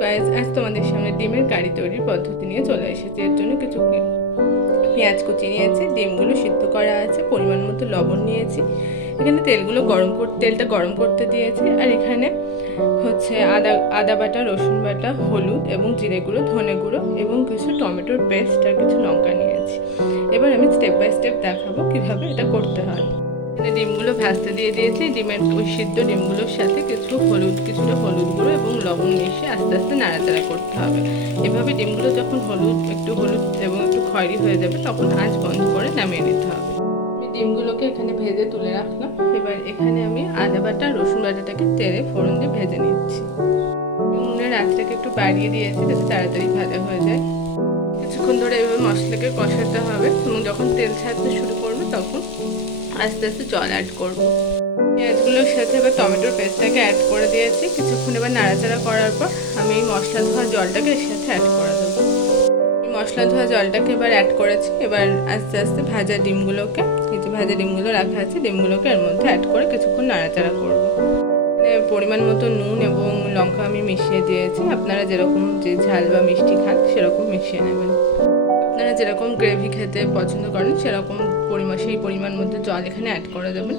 Guys, আজ তোমাদের সামনে ডিমের কারি তৈরির পদ্ধতি নিয়ে চলে এসেছি। এর জন্য কিছু পেঁয়াজ কুচি নিয়েছি, ডিমগুলো সিদ্ধ করা আছে, পরিমাণ মতো লবণ নিয়েছি, এখানে তেলটা গরম করতে দিয়েছি, আর এখানে হচ্ছে আদা বাটা, রসুন বাটা, হলুদ এবং জিরে গুঁড়ো, ধনে গুঁড়ো এবং কিছু টমেটোর পেস্ট আর কিছু লঙ্কা নিয়েছি। এবার আমি স্টেপ বাই স্টেপ দেখাবো কিভাবে এটা করতে হয়। এখানে ডিমগুলো ভাজতে দিয়ে দিয়েছি। ডিমের ওই সিদ্ধ ডিমগুলোর সাথে কিছুটা হলুদ গুঁড়ো এবং লবণ মিশিয়ে আস্তে আস্তে নাড়াচাড়া করতে হবে। এভাবে ডিমগুলো যখন একটু হলুদ এবং একটু খয়েরি হয়ে যাবে তখন আঁচ বন্ধ করে নামিয়ে নিতে হবে। আমি ডিমগুলোকে এখানে ভেজে তুলে রাখলাম। এবার এখানে আমি আদা বাটা, রসুন বাটাটাকে তেলে ফোড়ন দিয়ে ভেজে নিচ্ছি। উনুনের আঁচটাকে একটু বাড়িয়ে দিয়েছি যাতে তাড়াতাড়ি ভাজা হয়ে যায়। কিছুক্ষণ ধরে এভাবে মশলাকে কষাতে হবে এবং যখন তেল ছাড়তে শুরু করবে তখন আস্তে আস্তে জল অ্যাড করবো। পেঁয়াজগুলোর সাথে এবার টমেটোর পেস্টটাকে অ্যাড করে দিয়েছি। কিছুক্ষণ এবার নাড়াচাড়া করার পর আমি এই মশলা ধোয়া জলটাকে এর সাথে অ্যাড করে দেবো। মশলা ধোয়া জলটাকে এবার অ্যাড করেছি। এবার আস্তে আস্তে ভাজা ডিমগুলোকে, এই যে ভাজা ডিমগুলো রাখা আছে, ডিমগুলোকে এর মধ্যে অ্যাড করে কিছুক্ষণ নাড়াচাড়া করবো। পরিমাণ মতো নুন এবং লঙ্কা আমি মিশিয়ে দিয়েছি। আপনারা যেরকম যে ঝাল বা মিষ্টি খান সেরকম মিশিয়ে নেবেন। আপনারা যেরকম গ্রেভি খেতে পছন্দ করেন সেরকম সেই পরিমাণ মধ্যে জল এখানে অ্যাড করে দেবেন।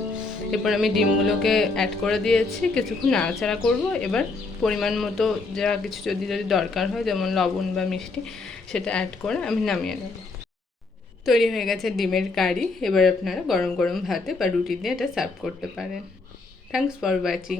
এরপর আমি ডিমগুলোকে অ্যাড করে দিয়েছি, কিছুক্ষণ নাড়াচাড়া করব। এবার পরিমাণ মতো যা কিছু যদি দরকার হয় যেমন লবণ বা মিষ্টি সেটা অ্যাড করে আমি নামিয়ে নেব। তৈরি হয়ে গেছে ডিমের কারি। এবার আপনারা গরম গরম ভাতে বা রুটি দিয়ে এটা সার্ভ করতে পারেন। Thanks for watching.